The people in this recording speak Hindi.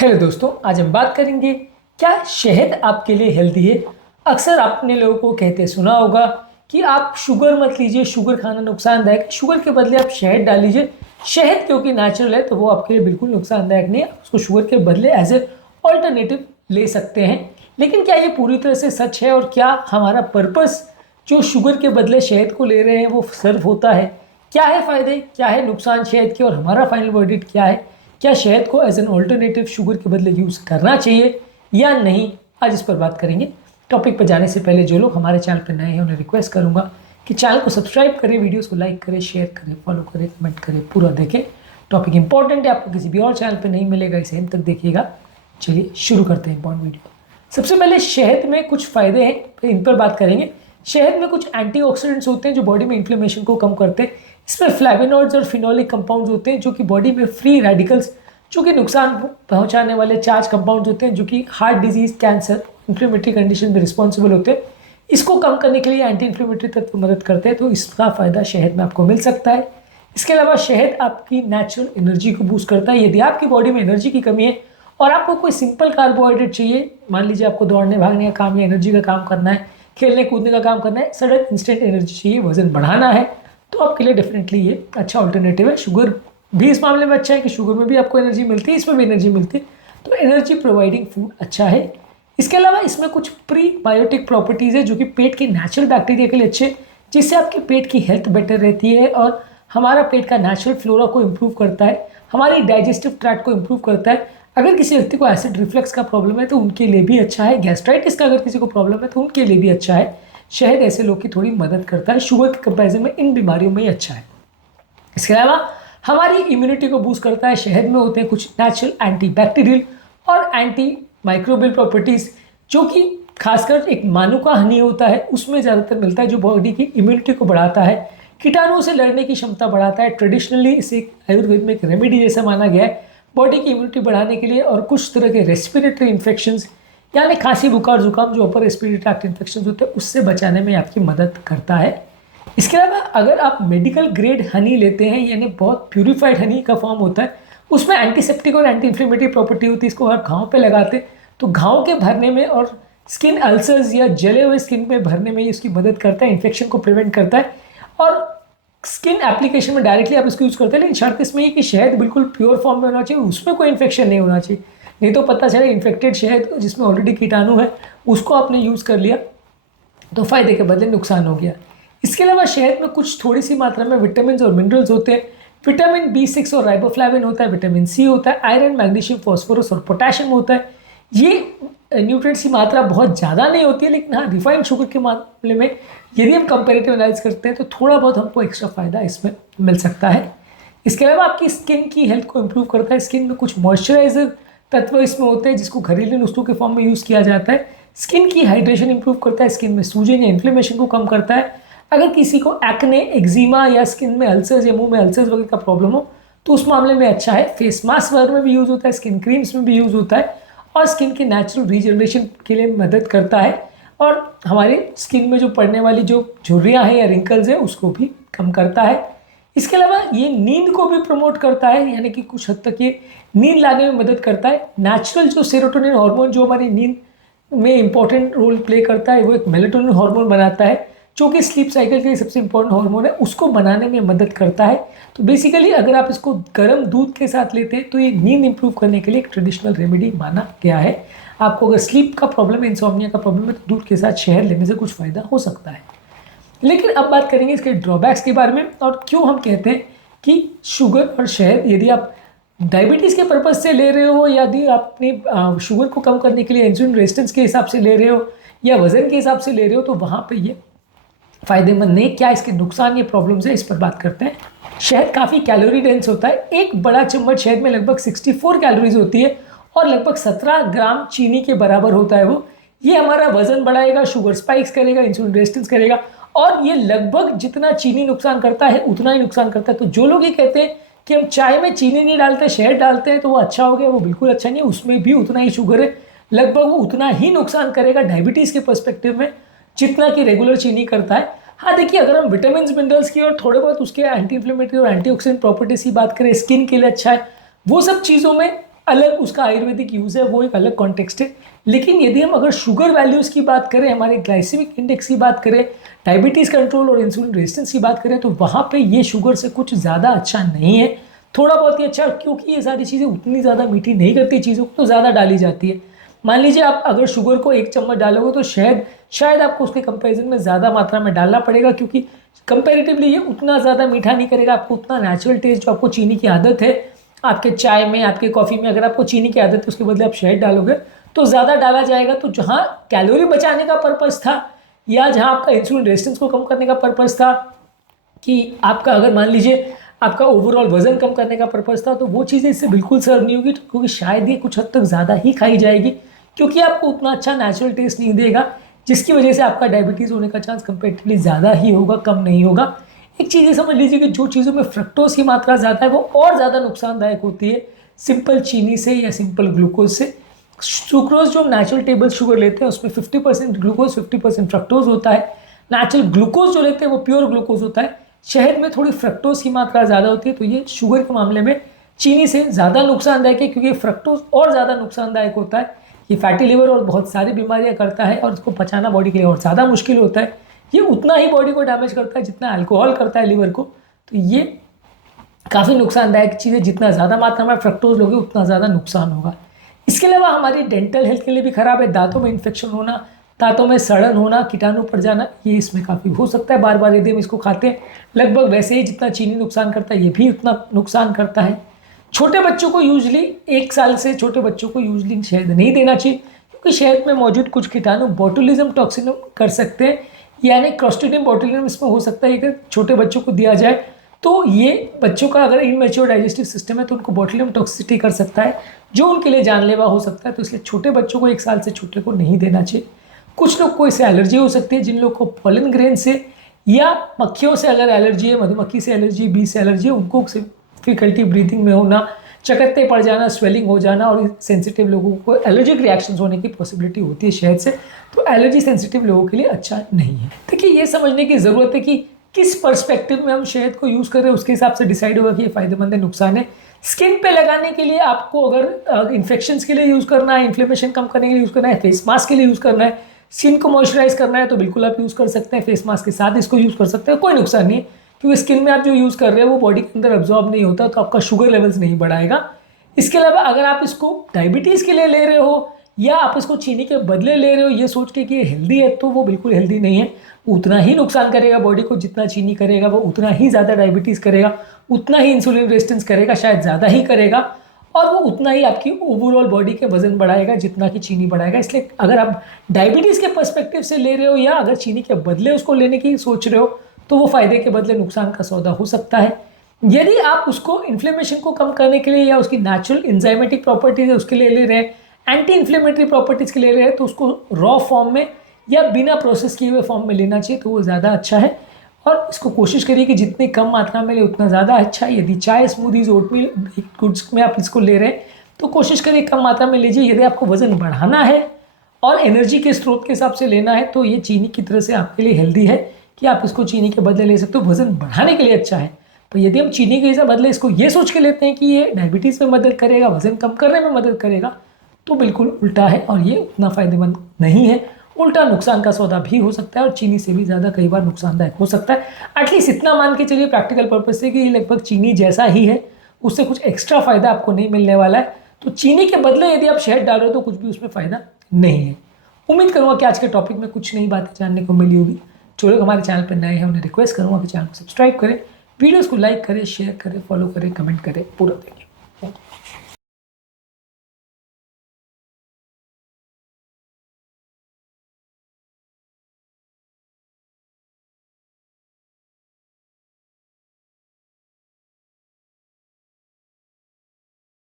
हेलो दोस्तों, आज हम बात करेंगे क्या शहद आपके लिए हेल्दी है। अक्सर आपने लोगों को कहते सुना होगा कि आप शुगर मत लीजिए, शुगर खाना नुकसानदायक है, शुगर के बदले आप शहद डाल लीजिए। शहद क्योंकि नेचुरल है तो वो आपके लिए बिल्कुल नुकसानदायक नहीं है, आप उसको शुगर के बदले एज ए ऑल्टरनेटिव ले सकते हैं। लेकिन क्या ये पूरी तरह से सच है और क्या हमारा पर्पस जो शुगर के बदले शहद को ले रहे हैं वो सर्व होता है? क्या है फ़ायदे, क्या है नुकसान शहद के और हमारा फाइनल वर्डिक्ट क्या है? क्या शहद को एज एन ऑल्टरनेटिव शुगर के बदले यूज़ करना चाहिए या नहीं? आज इस पर बात करेंगे। टॉपिक पर जाने से पहले जो लोग हमारे चैनल पर नए हैं उन्हें रिक्वेस्ट करूंगा कि चैनल को सब्सक्राइब करें, वीडियोस को लाइक करें, शेयर करें, फॉलो करें, कमेंट करें, पूरा देखें। टॉपिक इंपॉर्टेंट है, आपको किसी भी और चैनल पर नहीं मिलेगा, इसे एंड तक देखिएगा। चलिए शुरू करते हैं इंपॉर्टेंट वीडियो। सबसे पहले शहद में कुछ फ़ायदे हैं, इन पर बात करेंगे। शहद में कुछ एंटीऑक्सीडेंट्स होते हैं जो बॉडी में इन्फ्लेमेशन को कम करते हैं। इसमें फ्लेवोनॉइड्स और फिनोलिक कंपाउंड्स होते हैं जो कि बॉडी में फ्री रेडिकल्स जो कि नुकसान पहुंचाने वाले चार्ज कंपाउंड्स होते हैं जो कि heart disease, cancer, inflammatory condition में रिस्पॉन्सिबल होते हैं। इसको कम करने के लिए एंटी इन्फ्लेमेटरी तत्व मदद करते हैं, तो इसका फ़ायदा शहद में आपको मिल सकता है। इसके अलावा शहद आपकी नेचुरल एनर्जी को बूस्ट करता है। यदि आपकी बॉडी में एनर्जी की कमी है और आपको कोई सिंपल कार्बोहाइड्रेट चाहिए, मान लीजिए आपको दौड़ने भागने का काम या एनर्जी का काम करना है, खेलने कूदने का काम करना है, सडन इंस्टेंट एनर्जी चाहिए, वजन बढ़ाना है, तो आपके लिए डेफिनेटली ये अच्छा ऑल्टरनेटिव है। शुगर भी इस मामले में अच्छा है कि शुगर में भी आपको एनर्जी मिलती है, इसमें भी एनर्जी मिलती है, तो एनर्जी प्रोवाइडिंग फूड अच्छा है। इसके अलावा इसमें कुछ प्रीबायोटिक प्रॉपर्टीज़ है जो कि पेट के नेचुरल बैक्टीरिया के लिए अच्छे, जिससे आपके पेट की हेल्थ बेटर रहती है और हमारा पेट का नेचुरल फ्लोरा को इम्प्रूव करता है, हमारी डाइजेस्टिव ट्रैक्ट को इम्प्रूव करता है। अगर किसी व्यक्ति को एसिड रिफ्लक्स का प्रॉब्लम है तो उनके लिए भी अच्छा है। गैस्ट्राइटिस का अगर किसी को प्रॉब्लम है तो उनके लिए भी अच्छा है। शहद ऐसे लोग की थोड़ी मदद करता है, शुगर के कंपेरिजन में इन बीमारियों में ही अच्छा है। इसके अलावा हमारी इम्यूनिटी को बूस्ट करता है। शहद में होते हैं कुछ नेचुरल एंटी बैक्टीरियल और एंटी माइक्रोबियल प्रॉपर्टीज़ जो कि खासकर एक मानुका हनी होता है उसमें ज़्यादातर मिलता है, जो बॉडी की इम्यूनिटी को बढ़ाता है, कीटाणुओं से लड़ने की क्षमता बढ़ाता है। ट्रेडिशनली इसे आयुर्वेद में एक रेमेडी जैसा माना गया है बॉडी की इम्यूनिटी बढ़ाने के लिए, और कुछ तरह के रेस्पिरेटरी इन्फेक्शंस यानी खांसी, बुखार, जुकाम जो अपर रेस्पिरेटरी ट्रैक्ट इन्फेक्शन होते हैं उससे बचाने में आपकी मदद करता है। इसके अलावा अगर आप मेडिकल ग्रेड हनी लेते हैं, यानी बहुत प्यूरिफाइड हनी का फॉर्म होता है, उसमें एंटीसेप्टिक और एंटी इन्फ्लेमेटरी प्रॉपर्टी होती है। इसको अगर घाव पे लगाते हैं तो घाव के भरने में और स्किन अल्सर्स या जले हुए स्किन में भरने में इसकी मदद करता है, इन्फेक्शन को प्रिवेंट करता है। और स्किन एप्लीकेशन में डायरेक्टली आप इसको यूज़ करते हैं, लेकिन शर्त इसमें ये कि शहद बिल्कुल प्योर फॉर्म में होना चाहिए, उसमें कोई इन्फेक्शन नहीं होना चाहिए। नहीं तो पता चले इन्फेक्टेड शहद जिसमें ऑलरेडी कीटाणु है उसको आपने यूज़ कर लिया तो फ़ायदे के बदले नुकसान हो गया। इसके अलावा शहद में कुछ थोड़ी सी मात्रा में विटामिन और मिनरल्स होते हैं। विटामिन B6 और राइबोफ्लाविन होता है, विटामिन C होता है, आयरन, मैग्नीशियम, फॉस्फोरस और पोटेशियम होता है। ये न्यूट्रिएंट्स की मात्रा बहुत ज़्यादा नहीं होती है, लेकिन हाँ रिफाइंड शुगर के मामले में यदि हम कंपेरेटिव एनालिसिस करते हैं तो थोड़ा बहुत हमको एक्स्ट्रा फ़ायदा इसमें मिल सकता है। इसके अलावा आपकी स्किन की हेल्थ को इम्प्रूव करता है। स्किन में कुछ मॉइस्चराइजर तत्व इसमें होते हैं जिसको घरेलू नुस्खों के फॉर्म में यूज़ किया जाता है। स्किन की हाइड्रेशन इंप्रूव करता है, स्किन में सूजन या इन्फ्लेमेशन को कम करता है। अगर किसी को एक्ने, एक्जिमा या स्किन में अल्सर्स या मुंह में अल्सर्स वगैरह का प्रॉब्लम हो तो उस मामले में अच्छा है। फेस मास्क वगैरह में भी यूज़ होता है, स्किन क्रीम्स में भी यूज़ होता है और स्किन की नेचुरल रीजनरेशन के लिए मदद करता है और हमारे स्किन में जो पड़ने वाली जो झुर्रियाँ हैं या रिंकल्स हैं उसको भी कम करता है। इसके अलावा ये नींद को भी प्रमोट करता है, यानी कि कुछ हद तक ये नींद लाने में मदद करता है। नेचुरल जो सेरोटोनिन हार्मोन जो हमारी नींद में इंपॉर्टेंट रोल प्ले करता है, वो एक मेलेटोनिन हार्मोन बनाता है जो कि स्लीप साइकिल के लिए सबसे इंपॉर्टेंट हार्मोन है, उसको बनाने में मदद करता है। तो बेसिकली अगर आप इसको गर्म दूध के साथ लेते हैं तो ये नींद इंप्रूव करने के लिए एक ट्रेडिशनल रेमेडी माना गया है। आपको अगर स्लीप का प्रॉब्लम है, इंसोम्निया का प्रॉब्लम है, तो दूध के साथ शहद लेने से कुछ फ़ायदा हो सकता है। लेकिन अब बात करेंगे इसके ड्रॉबैक्स के बारे में और क्यों हम कहते हैं कि शुगर और शहद, यदि आप डायबिटीज़ के पर्पज़ से ले रहे हो, यदि आप अपनी शुगर को कम करने के लिए इंसुलिन रेजिस्टेंस के हिसाब से ले रहे हो या वज़न के हिसाब से ले रहे हो, तो वहाँ पे ये फ़ायदेमंद नहीं। क्या इसके नुकसान या प्रॉब्लम्स है, इस पर बात करते हैं। शहद काफ़ी कैलोरी डेंस होता है। एक बड़ा चम्मच शहद में लगभग 64 कैलोरीज होती है और लगभग 17 ग्राम चीनी के बराबर होता है वो। ये हमारा वज़न बढ़ाएगा, शुगर स्पाइक्स करेगा, इंसुलिन रेजिस्टेंस करेगा और ये लगभग जितना चीनी नुकसान करता है उतना ही नुकसान करता है। तो जो लोग ये कहते हैं कि हम चाय में चीनी नहीं डालते, शहद डालते हैं तो वो अच्छा हो गया, वो बिल्कुल अच्छा नहीं है। उसमें भी उतना ही शुगर है, लगभग वो उतना ही नुकसान करेगा डायबिटीज़ के पर्सपेक्टिव में जितना कि रेगुलर चीनी करता है। हाँ देखिए, अगर हम विटामिन मिनरल्स की और थोड़े बहुत उसके एंटी इन्फ्लेमेटरी और एंटीऑक्सीडेंट प्रॉपर्टीज की बात करें, स्किन के लिए अच्छा है, वो सब चीज़ों में अलग उसका आयुर्वेदिक यूज़ है, वो एक अलग कॉन्टेक्स्ट है। लेकिन यदि हम अगर शुगर वैल्यूज़ की बात करें, हमारे ग्लाइसेमिक इंडेक्स की बात करें, डायबिटीज़ कंट्रोल और इंसुलिन रेजिस्टेंस की बात करें, तो वहाँ पे ये शुगर से कुछ ज़्यादा अच्छा नहीं है। थोड़ा बहुत ही अच्छा, क्योंकि ये सारी चीज़ें उतनी ज़्यादा मीठी नहीं करती, चीज़ों को तो ज़्यादा डाली जाती है। मान लीजिए आप अगर शुगर को 1 चम्मच डालोगे तो शायद आपको उसके कंपैरिजन में ज़्यादा मात्रा में डालना पड़ेगा, क्योंकि कंपैरेटिवली ये उतना ज़्यादा मीठा नहीं करेगा आपको। उतना नेचुरल टेस्ट जो आपको चीनी की आदत है, आपके चाय में, आपके कॉफ़ी में अगर आपको चीनी की आदत है, उसके बदले आप शहद डालोगे तो ज़्यादा डाला जाएगा। तो जहाँ कैलोरी बचाने का पर्पज़ था, या जहाँ आपका इंसुलिन रेजिस्टेंस को कम करने का पर्पज़ था, कि आपका अगर मान लीजिए आपका ओवरऑल वजन कम करने का पर्पज़ था, तो वो चीज़ें इससे बिल्कुल सर्व नहीं होगी, क्योंकि शायद ये कुछ हद तक ज़्यादा ही खाई जाएगी, क्योंकि आपको उतना अच्छा नेचुरल टेस्ट नहीं देगा, जिसकी वजह से आपका डायबिटीज़ होने का चांस कंपेरेटिवली ज़्यादा ही होगा, कम नहीं होगा। एक चीज़ ये समझ लीजिए कि जो चीज़ों में फ्रक्टोज की मात्रा ज़्यादा है वो और ज़्यादा नुकसानदायक होती है सिंपल चीनी से या सिंपल ग्लूकोज से। सुक्रोज जो हम नेचुरल टेबल शुगर लेते हैं उसमें 50% ग्लूकोज 50% फ्रक्टोज होता है। नेचुरल ग्लूकोज जो लेते हैं वो प्योर ग्लूकोज होता है। शहद में थोड़ी फ्रक्टोज की मात्रा ज़्यादा होती है, तो ये शुगर के मामले में चीनी से ज़्यादा नुकसानदायक है, क्योंकि फ्रक्टोज और ज़्यादा नुकसानदायक होता है। ये फैटी लिवर और बहुत सारी बीमारियां करता है, और इसको पचाना बॉडी के लिए और ज़्यादा मुश्किल होता है। ये उतना ही बॉडी को डैमेज करता है जितना अल्कोहल करता है लिवर को। तो ये काफ़ी नुकसानदायक चीज़ है, जितना ज़्यादा मात्रा में फ्रक्टोज लोगे उतना ज़्यादा नुकसान होगा। इसके अलावा हमारी डेंटल हेल्थ के लिए भी ख़राब है। दांतों में इन्फेक्शन होना, दांतों में सड़न होना, कीटाणु पड़ जाना, ये इसमें काफ़ी हो सकता है बार बार यदि हम इसको खाते हैं। लगभग वैसे ही जितना चीनी नुकसान करता है ये भी उतना नुकसान करता है। छोटे बच्चों को यूजली 1 साल से छोटे बच्चों को यूजली शहद नहीं देना चाहिए, क्योंकि शहद में मौजूद कुछ कीटाणु बोटुलिज्म टॉक्सिन कर सकते हैं, यानी क्लोस्ट्रीडियम बोटुलिज्म इसमें हो सकता है। अगर छोटे बच्चों को दिया जाए तो ये बच्चों का अगर इनमेच्योर डाइजेस्टिव सिस्टम है तो उनको बोटुलिज्म टॉक्सिसिटी कर सकता है, जो उनके लिए जानलेवा हो सकता है। तो इसलिए छोटे बच्चों को 1 साल से छोटे को नहीं देना चाहिए। कुछ लोग को इससे एलर्जी हो सकती है, जिन लोग को पॉलन ग्रेन से या मक्खियों से अगर एलर्जी है, मधुमक्खी से एलर्जी, बी से एलर्जी है, उनको डिफिकल्टी ब्रीथिंग में होना, चकत्ते पड़ जाना, स्वेलिंग हो जाना, और सेंसिटिव लोगों को एलर्जिक रिएक्शंस होने की पॉसिबिलिटी होती है शहद से। तो एलर्जी सेंसिटिव लोगों के लिए अच्छा नहीं है। देखिए, ये समझने की ज़रूरत है कि किस पर्सपेक्टिव में हम शहद को यूज़ कर रहे हैं, उसके हिसाब से डिसाइड होगा कि ये फ़ायदेमंद है, नुकसान है। स्किन पे लगाने के लिए आपको अगर इन्फेक्शंस के लिए यूज़ करना है, इन्फ्लेमेशन कम करने के लिए यूज़ करना है, फेस मास्क के लिए यूज़ करना है, स्किन को मॉइस्चराइज करना है, तो बिल्कुल आप यूज़ कर सकते हैं। फेस मास्क के साथ इसको यूज़ कर सकते हैं, कोई नुकसान नहीं है, क्योंकि स्किन में आप जो यूज़ कर रहे हो वो बॉडी के अंदर अब्जॉर्ब नहीं होता, तो आपका शुगर लेवल्स नहीं बढ़ाएगा। इसके अलावा अगर आप इसको डायबिटीज़ के लिए ले रहे हो या आप इसको चीनी के बदले ले रहे हो ये सोच के कि ये हेल्दी है, तो वो बिल्कुल हेल्दी नहीं है। उतना ही नुकसान करेगा बॉडी को जितना चीनी करेगा, वो उतना ही ज़्यादा डायबिटीज़ करेगा, उतना ही इंसुलिन रेजिस्टेंस करेगा, शायद ज़्यादा ही करेगा, और वो उतना ही आपकी ओवरऑल बॉडी के वजन बढ़ाएगा जितना कि चीनी बढ़ाएगा। इसलिए अगर आप डायबिटीज़ के पर्सपेक्टिव से ले रहे हो या अगर चीनी के बदले उसको लेने की सोच रहे हो, तो वो फ़ायदे के बदले नुकसान का सौदा हो सकता है। यदि आप उसको इन्फ्लेमेशन को कम करने के लिए या उसकी नेचुरल इंजाइमेटिक प्रॉपर्टीज है उसके लिए ले रहे हैं, एंटी इन्फ्लेमेटरी प्रॉपर्टीज़ के लिए ले रहे हैं, तो उसको रॉ फॉर्म में या बिना प्रोसेस किए हुए फॉर्म में लेना चाहिए, तो वो ज़्यादा अच्छा है। और इसको कोशिश करिए कि जितनी कम मात्रा में ले उतना ज़्यादा अच्छा है। यदि चाय, स्मूदीज, ओटमील गुड्स में आप इसको ले रहे हैं तो कोशिश करिए कम मात्रा में लीजिए। यदि आपको वज़न बढ़ाना है और एनर्जी के स्रोत के हिसाब से लेना है तो ये चीनी की तरह से आपके लिए हेल्दी है कि आप इसको चीनी के बदले ले सकते हो, वज़न बढ़ाने के लिए अच्छा है। तो यदि हम चीनी के बदले इसको ये सोच के लेते हैं कि ये डायबिटीज़ में मदद करेगा, वज़न कम करने में मदद करेगा, तो बिल्कुल उल्टा है और ये उतना फ़ायदेमंद नहीं है। उल्टा नुकसान का सौदा भी हो सकता है और चीनी से भी ज़्यादा कई बार नुकसानदायक हो सकता है। एटलीस्ट इतना मान के चलिए प्रैक्टिकल पर्पज से कि ये लगभग चीनी जैसा ही है, उससे कुछ एक्स्ट्रा फ़ायदा आपको नहीं मिलने वाला है। तो चीनी के बदले यदि आप शहद डाल रहे हो तो कुछ भी उसमें फ़ायदा नहीं है। उम्मीद करूँगा कि आज के टॉपिक में कुछ नई बातें जानने को मिली होगी। जो लोग हमारे चैनल पर नए हैं उन्हें रिक्वेस्ट करूँगा कि चैनल को सब्सक्राइब करें, वीडियोज़ को लाइक करें, शेयर करें, फॉलो करें, कमेंट करें, पूरा देखें।